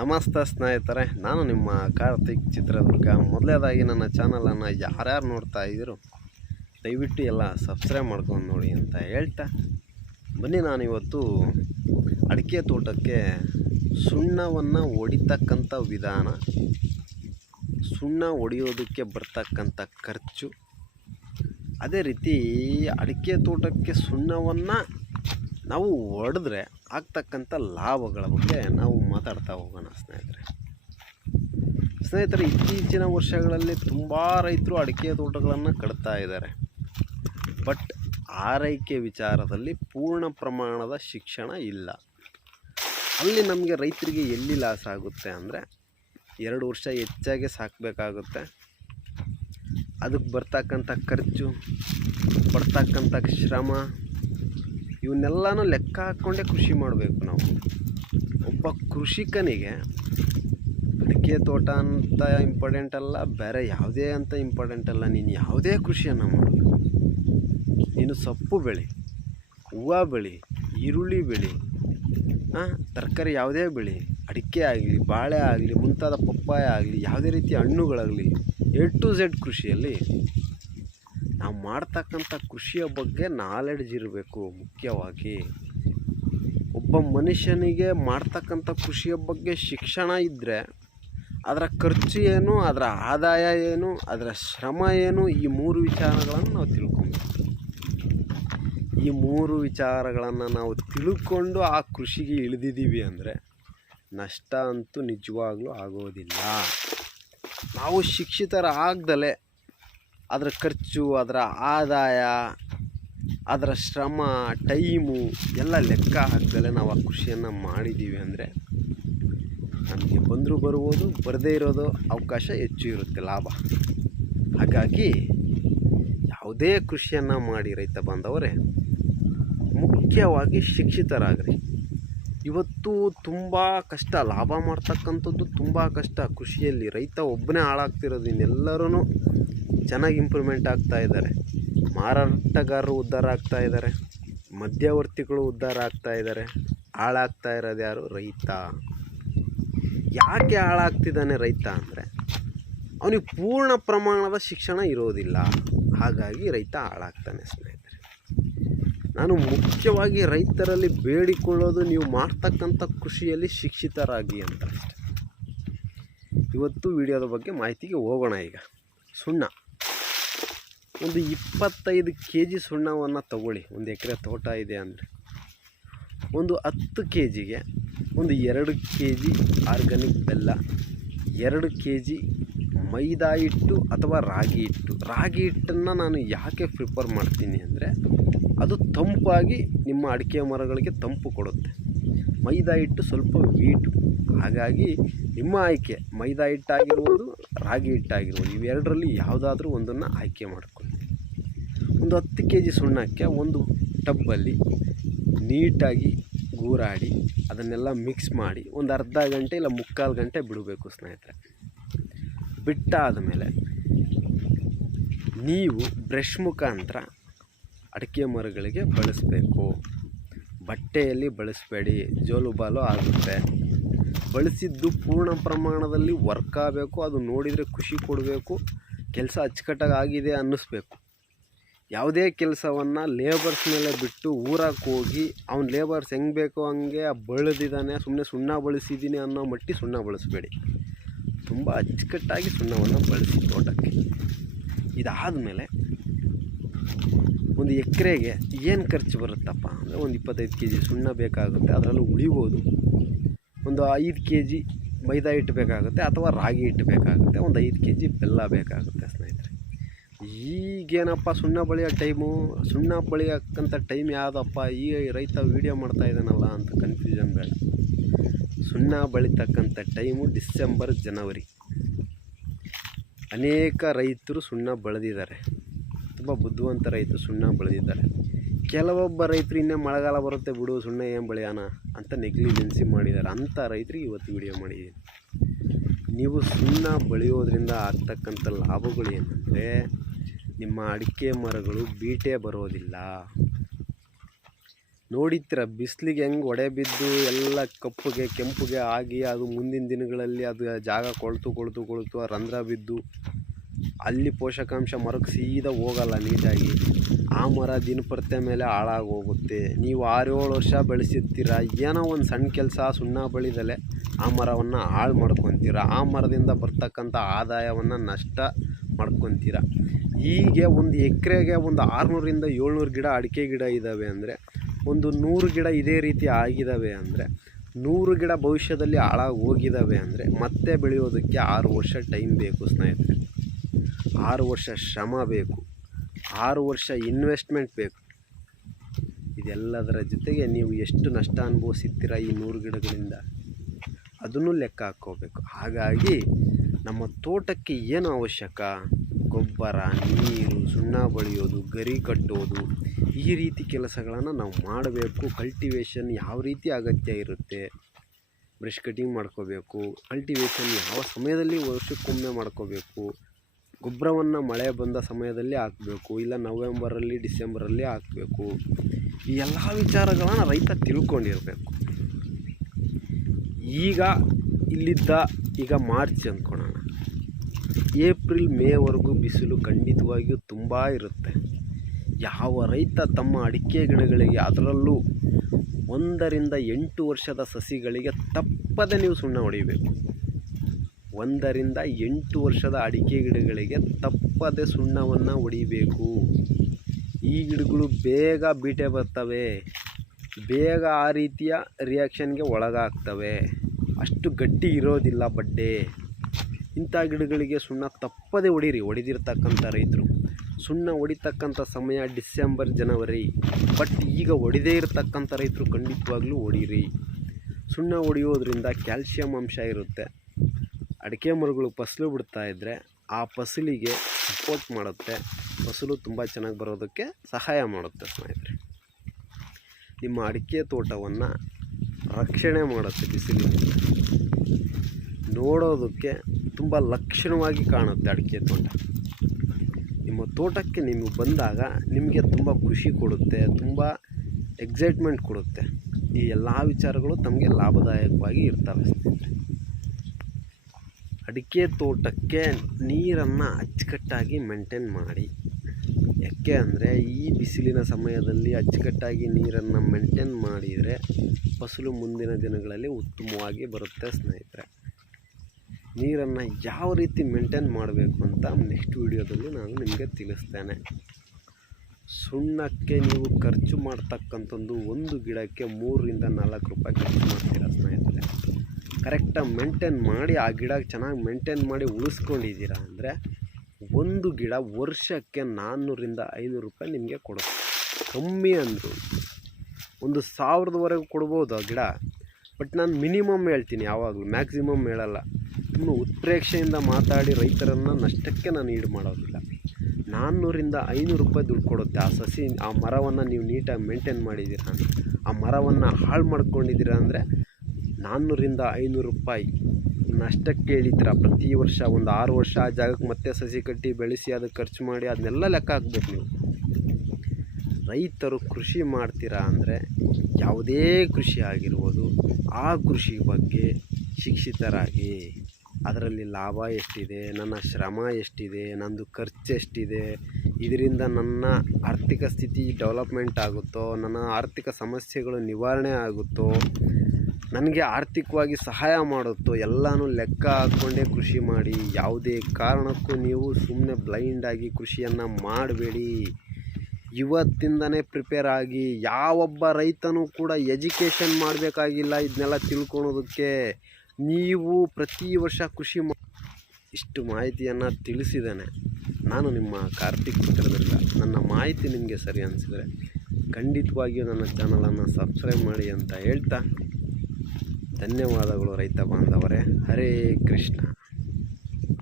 ನಮಸ್ತೆ ಸ್ನೇಹಿತರೆ, ನಾನು ನಿಮ್ಮ ಕಾರ್ತಿಕ್ ಚಿತ್ರದುರ್ಗ. ಮೊದಲನೇದಾಗಿ ನನ್ನ ಚಾನಲನ್ನು ಯಾರ್ಯಾರು ನೋಡ್ತಾ ಇದ್ದೀರೋ ದಯವಿಟ್ಟು ಎಲ್ಲ ಸಬ್ಸ್ಕ್ರೈಬ್ ಮಾಡ್ಕೊಂಡು ನೋಡಿ ಅಂತ ಹೇಳ್ತಾ ಬನ್ನಿ. ನಾನಿವತ್ತು ಅಡಿಕೆ ತೋಟಕ್ಕೆ ಸುಣ್ಣವನ್ನು ಹೊಡಿತಕ್ಕಂಥ ವಿಧಾನ, ಸುಣ್ಣ ಹೊಡೆಯೋದಕ್ಕೆ ಬರ್ತಕ್ಕಂಥ ಖರ್ಚು, ಅದೇ ರೀತಿ ಅಡಿಕೆ ತೋಟಕ್ಕೆ ಸುಣ್ಣವನ್ನು ನಾವು ಹೊಡೆದ್ರೆ ಆಗ್ತಕ್ಕಂಥ ಲಾಭಗಳ ಬಗ್ಗೆ ನಾವು ಮಾತಾಡ್ತಾ ಹೋಗೋಣ ಸ್ನೇಹಿತರೆ. ಇತ್ತೀಚಿನ ವರ್ಷಗಳಲ್ಲಿ ತುಂಬ ರೈತರು ಅಡಿಕೆ ತೋಟಗಳನ್ನು ಕಟ್ತಾ ಇದ್ದಾರೆ. ಬಟ್ ಆರೈಕೆ ವಿಚಾರದಲ್ಲಿ ಪೂರ್ಣ ಪ್ರಮಾಣದ ಶಿಕ್ಷಣ ಇಲ್ಲ. ಅಲ್ಲಿ ನಮಗೆ ರೈತರಿಗೆ ಎಲ್ಲಿ ಲಾಸ್ ಆಗುತ್ತೆ ಅಂದರೆ 2 ವರ್ಷ ಹೆಚ್ಚಾಗಿ ಸಾಕಬೇಕಾಗುತ್ತೆ. ಅದಕ್ಕೆ ಬರ್ತಕ್ಕಂಥ ಖರ್ಚು, ಪಡ್ತಕ್ಕಂಥ ಶ್ರಮ, ಇವನ್ನೆಲ್ಲನೂ ಲೆಕ್ಕ ಹಾಕ್ಕೊಂಡೇ ಕೃಷಿ ಮಾಡಬೇಕು ನಾವು. ಒಬ್ಬ ಕೃಷಿಕನಿಗೆ ಅಡಿಕೆ ತೋಟ ಅಂತ ಇಂಪಾರ್ಟೆಂಟ್ ಅಲ್ಲ, ಬೇರೆ ಯಾವುದೇ ಅಂತ ಇಂಪಾರ್ಟೆಂಟ್ ಅಲ್ಲ. ನೀನು ಯಾವುದೇ ಕೃಷಿಯನ್ನು ಮಾಡು, ನೀನು ಸೊಪ್ಪು ಬೆಳೆ, ಹೂವು ಬೆಳೆ, ಈರುಳ್ಳಿ ಬೆಳೆ, ತರಕಾರಿ ಯಾವುದೇ ಬೆಳೆ, ಅಡಿಕೆ ಆಗಲಿ, ಬಾಳೆ ಆಗಲಿ, ಮುಂತಾದ ಪಪ್ಪಾಯ ಆಗಲಿ, ಯಾವುದೇ ರೀತಿಯ ಹಣ್ಣುಗಳಾಗಲಿ, A to Z ಕೃಷಿಯಲ್ಲಿ ನಾವು ಮಾಡ್ತಕ್ಕಂಥ ಕೃಷಿಯ ಬಗ್ಗೆ ನಾಲೆಡ್ಜ್ ಇರಬೇಕು. ಮುಖ್ಯವಾಗಿ ಒಬ್ಬ ಮನುಷ್ಯನಿಗೆ ಮಾಡ್ತಕ್ಕಂಥ ಕೃಷಿಯ ಬಗ್ಗೆ ಶಿಕ್ಷಣ ಇದ್ದರೆ ಅದರ ಖರ್ಚು ಏನು, ಅದರ ಆದಾಯ ಏನು, ಅದರ ಶ್ರಮ ಏನು, ಈ 3 ವಿಚಾರಗಳನ್ನು ನಾವು ತಿಳ್ಕೊಬೇಕು. ಈ 3 ವಿಚಾರಗಳನ್ನು ನಾವು ತಿಳ್ಕೊಂಡು ಆ ಕೃಷಿಗೆ ಇಳಿದಿದ್ದೀವಿ ಅಂದರೆ ನಷ್ಟ ಅಂತೂ ನಿಜವಾಗ್ಲೂ ಆಗೋದಿಲ್ಲ. ನಾವು ಶಿಕ್ಷಿತರಾಗ್ದಲೇ ಅದರ ಖರ್ಚು, ಅದರ ಆದಾಯ, ಅದರ ಶ್ರಮ, ಟೈಮು ಎಲ್ಲ ಲೆಕ್ಕ ಹಾಕ್ದಲೇ ನಾವು ಆ ಕೃಷಿಯನ್ನು ಮಾಡಿದ್ದೀವಿ ಅಂದರೆ ನಮಗೆ ಬಂದರೂ ಬರ್ಬೋದು, ಬರದೇ ಇರೋದು ಅವಕಾಶ ಹೆಚ್ಚು ಇರುತ್ತೆ, ಲಾಭ. ಹಾಗಾಗಿ ಯಾವುದೇ ಕೃಷಿಯನ್ನು ಮಾಡಿ ರೈತ ಬಾಂಧವರೇ ಮುಖ್ಯವಾಗಿ ಶಿಕ್ಷಿತರಾಗ್ರಿ. ಇವತ್ತು ತುಂಬ ಕಷ್ಟ, ಲಾಭ ಮಾಡ್ತಕ್ಕಂಥದ್ದು ತುಂಬ ಕಷ್ಟ ಕೃಷಿಯಲ್ಲಿ. ರೈತ ಒಬ್ಬನೇ ಹಾಳಾಗ್ತಿರೋದು, ಇನ್ನೆಲ್ಲರೂ ಚೆನ್ನಾಗಿ ಇಂಪ್ರೂವ್ಮೆಂಟ್ ಆಗ್ತಾ ಇದ್ದಾರೆ. ಮಾರಾಟಗಾರರು ಉದ್ಧಾರ ಆಗ್ತಾ ಇದ್ದಾರೆ, ಮಧ್ಯವರ್ತಿಗಳು ಉದ್ಧಾರ ಆಗ್ತಾ ಇದ್ದಾರೆ. ಹಾಳಾಗ್ತಾ ಇರೋದು ಯಾರು? ರೈತ. ಯಾಕೆ ಹಾಳಾಗ್ತಿದ್ದಾನೆ ರೈತ ಅಂದರೆ ಅವನಿಗೆ ಪೂರ್ಣ ಪ್ರಮಾಣದ ಶಿಕ್ಷಣ ಇರೋದಿಲ್ಲ. ಹಾಗಾಗಿ ರೈತ ಹಾಳಾಗ್ತಾನೆ ಸ್ನೇಹಿತರೆ. ನಾನು ಮುಖ್ಯವಾಗಿ ರೈತರಲ್ಲಿ ಬೇಡಿಕೊಳ್ಳೋದು, ನೀವು ಮಾಡ್ತಕ್ಕಂಥ ಕೃಷಿಯಲ್ಲಿ ಶಿಕ್ಷಿತರಾಗಿ ಅಂತ ಅಷ್ಟೆ. ಇವತ್ತು ವಿಡಿಯೋದ ಬಗ್ಗೆ ಮಾಹಿತಿಗೆ ಹೋಗೋಣ. ಈಗ ಸುಣ್ಣ, ಒಂದು 25 kg ಸುಣ್ಣವನ್ನು ತಗೊಳ್ಳಿ. 1 ಎಕರೆ ತೋಟ ಇದೆ ಅಂದರೆ ಒಂದು 10 kgಗೆ ಒಂದು 2 kg ಆರ್ಗಾನಿಕ್ ಬೆಲ್ಲ, 2 kg ಮೈದಾ ಹಿಟ್ಟು ಅಥವಾ ರಾಗಿ ಹಿಟ್ಟು. ರಾಗಿ ಹಿಟ್ಟನ್ನು ನಾನು ಯಾಕೆ ಪ್ರಿಫರ್ ಮಾಡ್ತೀನಿ ಅಂದರೆ ಅದು ತಂಪಾಗಿ ನಿಮ್ಮ ಅಡಿಕೆ ಮರಗಳಿಗೆ ತಂಪು ಕೊಡುತ್ತೆ. ಮೈದಾ ಹಿಟ್ಟು ಸ್ವಲ್ಪ ವೀಟು, ಹಾಗಾಗಿ ನಿಮ್ಮ ಆಯ್ಕೆ ಮೈದಾ ಹಿಟ್ಟಾಗಿರ್ಬೋದು, ರಾಗಿ ಹಿಟ್ಟಾಗಿರ್ಬೋದು, ಇವೆರಡರಲ್ಲಿ ಯಾವುದಾದ್ರೂ ಒಂದನ್ನು ಆಯ್ಕೆ ಮಾಡಿಕೊಳ್ಳಿ. ಒಂದು 10 kg ಸುಣ್ಣಕ್ಕೆ ಒಂದು ಟಬ್ಬಲ್ಲಿ ನೀಟಾಗಿ ಗೂರಾಡಿ ಅದನ್ನೆಲ್ಲ ಮಿಕ್ಸ್ ಮಾಡಿ ಒಂದು ಅರ್ಧ ಗಂಟೆ ಇಲ್ಲ 3/4 ಗಂಟೆ ಬಿಡಬೇಕು ಸ್ನೇಹಿತರೆ. ಬಿಟ್ಟಾದ ಮೇಲೆ ನೀವು ಬ್ರಷ್ ಮುಖಾಂತರ ಅಡಿಕೆ ಮರಗಳಿಗೆ ಬಳಸಬೇಕು. ಬಟ್ಟೆಯಲ್ಲಿ ಬಳಸಬೇಡಿ, ಜೋಲು ಬಾಲು ಆಗುತ್ತೆ. ಬಳಸಿದ್ದು ಪೂರ್ಣ ಪ್ರಮಾಣದಲ್ಲಿ ವರ್ಕ್ ಆಗಬೇಕು. ಅದು ನೋಡಿದರೆ ಖುಷಿ ಕೊಡಬೇಕು, ಕೆಲಸ ಅಚ್ಚುಕಟ್ಟಾಗಿ ಆಗಿದೆ ಅನ್ನಿಸ್ಬೇಕು. ಯಾವುದೇ ಕೆಲಸವನ್ನು ಲೇಬರ್ಸ್ ಮೇಲೆ ಬಿಟ್ಟು ಊರಕ್ಕೆ ಹೋಗಿ ಅವ್ನು ಲೇಬರ್ಸ್ ಹೆಂಗೆ ಬೇಕೋ ಹಂಗೆ ಬಳದಿದ್ದಾನೆ, ಸುಮ್ಮನೆ ಸುಣ್ಣ ಬಳಸಿದ್ದೀನಿ ಅನ್ನೋ ಮಟ್ಟಿ ಸುಣ್ಣ ಬಳಸಬೇಡಿ. ತುಂಬ ಅಚ್ಚುಕಟ್ಟಾಗಿ ಸುಣ್ಣವನ್ನು ಬಳಸಿ ತೋಟಕ್ಕೆ. ಇದಾದ ಮೇಲೆ ಒಂದು ಎಕರೆಗೆ ಏನು ಖರ್ಚು ಬರುತ್ತಪ್ಪ ಅಂದರೆ ಒಂದು 25 kg ಸುಣ್ಣ ಬೇಕಾಗುತ್ತೆ. ಅದರಲ್ಲೂ ಉಳಿಬೋದು. ಒಂದು 5 kg ಮೈದಾ ಹಿಟ್ಟು ಬೇಕಾಗುತ್ತೆ ಅಥವಾ ರಾಗಿ ಹಿಟ್ಟು ಬೇಕಾಗುತ್ತೆ. ಒಂದು 5 kg ಬೆಲ್ಲ ಬೇಕಾಗುತ್ತೆ ಸ್ನೇಹಿತರೆ. ಈಗೇನಪ್ಪ ಸುಣ್ಣ ಬಳಿಯೋ ಟೈಮು, ಸುಣ್ಣ ಬಳಿಯೋಕ್ಕಂಥ ಟೈಮ್ ಯಾವುದಪ್ಪ, ಈ ರೈತ ವೀಡಿಯೋ ಮಾಡ್ತಾ ಇದ್ದಾನಲ್ಲ ಅಂತ ಕನ್ಫ್ಯೂಷನ್ ಬೇಡ. ಸುಣ್ಣ ಬಳಿತಕ್ಕಂಥ ಟೈಮು ಡಿಸೆಂಬರ್, ಜನವರಿ. ಅನೇಕ ರೈತರು ಸುಣ್ಣ ಬೆಳೆದಿದ್ದಾರೆ. ತುಂಬ ಬುದ್ಧಿವಂತ ರೈತರು ಸುಣ್ಣ ಬೆಳೆದಿದ್ದಾರೆ. ಕೆಲವೊಬ್ಬ ರೈತರು ಇನ್ನೇ ಮಳೆಗಾಲ ಬರುತ್ತೆ ಬಿಡು ಸುಣ್ಣ ಏನು ಬೆಳೆಯೋಣ ಅಂತ ನೆಗ್ಲಿಜೆನ್ಸಿ ಮಾಡಿದ್ದಾರೆ. ಅಂಥ ರೈತರಿಗೆ ಇವತ್ತು ವಿಡಿಯೋ ಮಾಡಿದ್ದೀನಿ. ನೀವು ಸುಣ್ಣ ಬೆಳೆಯೋದ್ರಿಂದ ಆಗ್ತಕ್ಕಂಥ ಲಾಭಗಳು ಏನಂದರೆ ನಿಮ್ಮ ಅಡಿಕೆ ಮರಗಳು ಬೀಟೆ ಬರೋದಿಲ್ಲ. ನೋಡಿರ್ತೀರ ಬಿಸಿಲಿಗೆ ಹೆಂಗೆ ಒಡೆ ಬಿದ್ದು ಎಲ್ಲ ಕಪ್ಪುಗೆ ಕೆಂಪುಗೆ ಆಗಿ ಅದು ಮುಂದಿನ ದಿನಗಳಲ್ಲಿ ಅದು ಜಾಗ ಕೊಳ್ತು ಆ ರಂಧ್ರ ಬಿದ್ದು ಅಲ್ಲಿ ಪೋಷಕಾಂಶ ಮರಕ್ಕೆ ಸೀದಾ ಹೋಗಲ್ಲ ನೀಟಾಗಿ. ಆ ಮರ ದಿನಪರ್ತೆ ಮೇಲೆ ಹಾಳಾಗಿ ಹೋಗುತ್ತೆ. ನೀವು 6-7 ವರ್ಷ ಬೆಳೆಸಿರ್ತೀರ, ಏನೋ ಒಂದು ಸಣ್ಣ ಕೆಲಸ ಸುಣ್ಣ ಬಳಿದಲೆ ಆ ಮರವನ್ನು ಹಾಳು ಮಾಡ್ಕೊತೀರ. ಆ ಮರದಿಂದ ಬರ್ತಕ್ಕಂಥ ಆದಾಯವನ್ನು ನಷ್ಟ ಮಾಡ್ಕೊತೀರ. ಹೀಗೆ ಒಂದು ಎಕರೆಗೆ ಒಂದು 600ರಿಂದ 700 ಗಿಡ ಅಡಿಕೆ ಗಿಡ ಇದ್ದಾವೆ ಅಂದರೆ, ಒಂದು 100 ಗಿಡ ಇದೇ ರೀತಿ ಆಗಿದ್ದಾವೆ ಅಂದರೆ, 100 ಗಿಡ ಭವಿಷ್ಯದಲ್ಲಿ ಹಾಳಾಗಿ ಹೋಗಿದ್ದಾವೆ ಅಂದರೆ ಮತ್ತೆ ಬೆಳೆಯೋದಕ್ಕೆ 6 ವರ್ಷ ಟೈಮ್ ಬೇಕು ಸ್ನೇಹಿತರೆ. 6 ವರ್ಷ ಶ್ರಮ ಬೇಕು, 6 ವರ್ಷ ಇನ್ವೆಸ್ಟ್ಮೆಂಟ್ ಬೇಕು. ಇದೆಲ್ಲದರ ಜೊತೆಗೆ ನೀವು ಎಷ್ಟು ನಷ್ಟ ಅನುಭವಿಸಿರ್ತೀರ ಈ 100 ಗಿಡಗಳಿಂದ ಅದನ್ನು ಲೆಕ್ಕ ಹಾಕ್ಕೋಬೇಕು. ಹಾಗಾಗಿ ನಮ್ಮ ತೋಟಕ್ಕೆ ಏನು ಅವಶ್ಯಕ, ಗೊಬ್ಬರ, ನೀರು, ಸುಣ್ಣ ಬಳಿಯೋದು, ಗರಿ ಕಟ್ಟೋದು, ಈ ರೀತಿ ಕೆಲಸಗಳನ್ನು ನಾವು ಮಾಡಬೇಕು. ಕಲ್ಟಿವೇಷನ್ ಯಾವ ರೀತಿ ಅಗತ್ಯ ಇರುತ್ತೆ, ಬ್ರಷ್ ಕಟಿಂಗ್ ಮಾಡ್ಕೋಬೇಕು. ಕಲ್ಟಿವೇಷನ್ ಯಾವ ಸಮಯದಲ್ಲಿ ವರ್ಷಕ್ಕೊಮ್ಮೆ ಮಾಡ್ಕೋಬೇಕು. ಗೊಬ್ಬರವನ್ನು ಮಳೆ ಬಂದ ಸಮಯದಲ್ಲಿ ಹಾಕಬೇಕು, ಇಲ್ಲ ನವೆಂಬರಲ್ಲಿ ಡಿಸೆಂಬರಲ್ಲಿ ಹಾಕಬೇಕು. ಈ ಎಲ್ಲ ವಿಚಾರಗಳನ್ನು ರೈತ ತಿಳ್ಕೊಂಡಿರಬೇಕು. ಈಗ ಮಾರ್ಚ್ ಅಂದ್ಕೊಳ್ಳೋಣ, ಏಪ್ರಿಲ್ ಮೇವರೆಗೂ ಬಿಸಿಲು ಖಂಡಿತವಾಗಿಯೂ ತುಂಬ ಇರುತ್ತೆ. ಯಾವ ರೈತ ತಮ್ಮ ಅಡಿಕೆ ಗಿಡಗಳಿಗೆ, ಅದರಲ್ಲೂ 1ರಿಂದ 8 ವರ್ಷದ ಸಸಿಗಳಿಗೆ ತಪ್ಪದೆ ನೀವು ಸುಣ್ಣ ಹೊಡಿಬೇಕು. 1ರಿಂದ 8 ವರ್ಷದ ಅಡಿಕೆ ಗಿಡಗಳಿಗೆ ತಪ್ಪದೆ ಸುಣ್ಣವನ್ನು ಹೊಡಿಬೇಕು. ಈ ಗಿಡಗಳು ಬೇಗ ಬೀಟೆ ಬರ್ತವೆ, ಬೇಗ ಆ ರೀತಿಯ ರಿಯಾಕ್ಷನ್ಗೆ ಒಳಗಾಗ್ತವೆ, ಅಷ್ಟು ಗಟ್ಟಿ ಇರೋದಿಲ್ಲ ಬಡ್ಡೆ. ಇಂಥ ಗಿಡಗಳಿಗೆ ಸುಣ್ಣ ತಪ್ಪದೆ ಹೊಡೀರಿ. ಹೊಡೆದಿರ್ತಕ್ಕಂಥ ರೈತರು ಸುಣ್ಣ ಹೊಡಿತಕ್ಕಂಥ ಸಮಯ ಡಿಸೆಂಬರ್, ಜನವರಿ. ಬಟ್ ಈಗ ಹೊಡೆದೇ ಇರತಕ್ಕಂಥ ರೈತರು ಖಂಡಿತವಾಗ್ಲೂ ಹೊಡೀರಿ. ಸುಣ್ಣ ಹೊಡೆಯೋದ್ರಿಂದ ಕ್ಯಾಲ್ಶಿಯಂ ಅಂಶ ಇರುತ್ತೆ. ಅಡಿಕೆ ಮರಗಳು ಫಸಲು ಬಿಡ್ತಾ ಇದ್ದರೆ ಆ ಫಸಲಿಗೆ ಸಪೋರ್ಟ್ ಮಾಡುತ್ತೆ, ಫಸಲು ತುಂಬ ಚೆನ್ನಾಗಿ ಬರೋದಕ್ಕೆ ಸಹಾಯ ಮಾಡುತ್ತೆ ಸ್ನೇಹಿತರೆ. ನಿಮ್ಮ ಅಡಿಕೆ ತೋಟವನ್ನು ರಕ್ಷಣೆ ಮಾಡುತ್ತೆ ಬಿಸಿಲಿನಿಂದ. ನೋಡೋದಕ್ಕೆ ತುಂಬ ಲಕ್ಷಣವಾಗಿ ಕಾಣುತ್ತೆ ಅಡಿಕೆ ತೋಟ. ನಿಮ್ಮ ತೋಟಕ್ಕೆ ನೀವು ಬಂದಾಗ ನಿಮಗೆ ತುಂಬ ಖುಷಿ ಕೊಡುತ್ತೆ, ತುಂಬ ಎಕ್ಸೈಟ್ಮೆಂಟ್ ಕೊಡುತ್ತೆ. ಈ ಎಲ್ಲ ವಿಚಾರಗಳು ತಮಗೆ ಲಾಭದಾಯಕವಾಗಿ ಇರ್ತವೆ ಸ್ನೇಹಿತರೆ. ಅಡಿಕೆ ತೋಟಕ್ಕೆ ನೀರನ್ನು ಅಚ್ಚುಕಟ್ಟಾಗಿ ಮೇಂಟೈನ್ ಮಾಡಿ. ಯಾಕೆ ಅಂದರೆ ಈ ಬಿಸಿಲಿನ ಸಮಯದಲ್ಲಿ ಅಚ್ಚುಕಟ್ಟಾಗಿ ನೀರನ್ನು ಮೇಂಟೈನ್ ಮಾಡಿದರೆ ಫಸಲು ಮುಂದಿನ ದಿನಗಳಲ್ಲಿ ಉತ್ತಮವಾಗಿ ಬರುತ್ತೆ ಸ್ನೇಹಿತರೆ. ನೀರನ್ನು ಯಾವ ರೀತಿ ಮೇಂಟೈನ್ ಮಾಡಬೇಕು ಅಂತ ನೆಕ್ಸ್ಟ್ ವಿಡಿಯೋದಲ್ಲಿ ನಾನು ನಿಮಗೆ ತಿಳಿಸ್ತೇನೆ. ಸುಣ್ಣಕ್ಕೆ ನೀವು ಖರ್ಚು ಮಾಡ್ತಕ್ಕಂಥದ್ದು ಒಂದು ಗಿಡಕ್ಕೆ 3ರಿಂದ 4 ರೂಪಾಯಿ ಖರ್ಚು ಮಾಡ್ತೀರಾ ಸ್ನೇಹಿತರೆ. ಕರೆಕ್ಟಾಗಿ ಮೇಂಟೈನ್ ಮಾಡಿ ಆ ಗಿಡ ಚೆನ್ನಾಗಿ ಮೇಂಟೈನ್ ಮಾಡಿ ಉಳಿಸ್ಕೊಂಡಿದ್ದೀರಾ ಅಂದರೆ ಒಂದು ಗಿಡ ವರ್ಷಕ್ಕೆ 400ರಿಂದ 500 ರೂಪಾಯಿ ನಿಮಗೆ ಕೊಡುತ್ತೆ. ಕಮ್ಮಿ ಅಂದರು 1000ವರೆಗೂ ಕೊಡ್ಬೋದು ಆ ಗಿಡ. ಬಟ್ ನಾನು ಮಿನಿಮಮ್ ಹೇಳ್ತೀನಿ, ಯಾವಾಗಲೂ ಮ್ಯಾಕ್ಸಿಮಮ್ ಹೇಳಲ್ಲ. ತುಂಬ ಉತ್ಪ್ರೇಕ್ಷೆಯಿಂದ ಮಾತಾಡಿ ರೈತರನ್ನು ನಷ್ಟಕ್ಕೆ ನಾನು ಈಡು ಮಾಡೋದಿಲ್ಲ. 400ರಿಂದ 500 ರೂಪಾಯಿ ದುಡ್ಡು ಕೊಡುತ್ತೆ ಆ ಸಸಿ. ಆ ಮರವನ್ನು ನೀವು ನೀಟಾಗಿ ಮೇಂಟೈನ್ ಮಾಡಿದ್ದೀರಾ, ಆ ಮರವನ್ನು ಹಾಳು ಮಾಡ್ಕೊಂಡಿದ್ದೀರಾ ಅಂದರೆ 400ರಿಂದ 500 ರೂಪಾಯಿ ನಷ್ಟಕ್ಕೆ ಇಳಿತೀರ. ಪ್ರತಿ ವರ್ಷ ಒಂದು 6 ವರ್ಷ ಆ ಜಾಗಕ್ಕೆ ಮತ್ತೆ ಸಸಿ ಕಟ್ಟಿ ಬೆಳೆಸಿ ಅದಕ್ಕೆ ಖರ್ಚು ಮಾಡಿ ಅದನ್ನೆಲ್ಲ ಲೆಕ್ಕ ಹಾಕ್ಬೇಕು ನೀವು. ರೈತರು ಕೃಷಿ ಮಾಡ್ತೀರಾ ಅಂದರೆ ಯಾವುದೇ ಕೃಷಿ ಆಗಿರ್ಬೋದು, ಆ ಕೃಷಿ ಬಗ್ಗೆ ಶಿಕ್ಷಿತರಾಗಿ, ಅದರಲ್ಲಿ ಲಾಭ ಎಷ್ಟಿದೆ, ನನ್ನ ಶ್ರಮ ಎಷ್ಟಿದೆ, ನಂದು ಖರ್ಚು ಎಷ್ಟಿದೆ, ಇದರಿಂದ ನನ್ನ ಆರ್ಥಿಕ ಸ್ಥಿತಿ ಡೆವಲಪ್ಮೆಂಟ್ ಆಗುತ್ತೋ, ನನ್ನ ಆರ್ಥಿಕ ಸಮಸ್ಯೆಗಳು ನಿವಾರಣೆ ಆಗುತ್ತೋ, ನನಗೆ ಆರ್ಥಿಕವಾಗಿ ಸಹಾಯ ಮಾಡುತ್ತೋ, ಎಲ್ಲನೂ ಲೆಕ್ಕ ಹಾಕ್ಕೊಂಡೇ ಕೃಷಿ ಮಾಡಿ. ಯಾವುದೇ ಕಾರಣಕ್ಕೂ ನೀವು ಸುಮ್ಮನೆ ಬ್ಲೈಂಡಾಗಿ ಕೃಷಿಯನ್ನು ಮಾಡಬೇಡಿ. ಇವತ್ತಿಂದನೇ ಪ್ರಿಪೇರ್ ಆಗಿ. ಯಾವೊಬ್ಬ ರೈತನೂ ಕೂಡ ಎಜುಕೇಷನ್ ಮಾಡಬೇಕಾಗಿಲ್ಲ ಇದನ್ನೆಲ್ಲ ತಿಳ್ಕೊಳೋದಕ್ಕೆ. ನೀವು ಪ್ರತಿ ವರ್ಷ ಕೃಷಿ ಇಷ್ಟು ಮಾಹಿತಿಯನ್ನು ತಿಳಿಸಿದ್ದೇನೆ. ನಾನು ನಿಮ್ಮ ಕಾರ್ತಿಕ್ ಚಿತ್ರದುರ್ಗ. ನನ್ನ ಮಾಹಿತಿ ನಿಮಗೆ ಸರಿ ಅನಿಸಿದರೆ ಖಂಡಿತವಾಗಿಯೂ ನನ್ನ ಚಾನಲನ್ನು ಸಬ್ಸ್ಕ್ರೈಬ್ ಮಾಡಿ ಅಂತ ಹೇಳ್ತಾ ಧನ್ಯವಾದಗಳು ರೈತ ಬಾಂಧವರೇ. ಹರೇ ಕೃಷ್ಣ.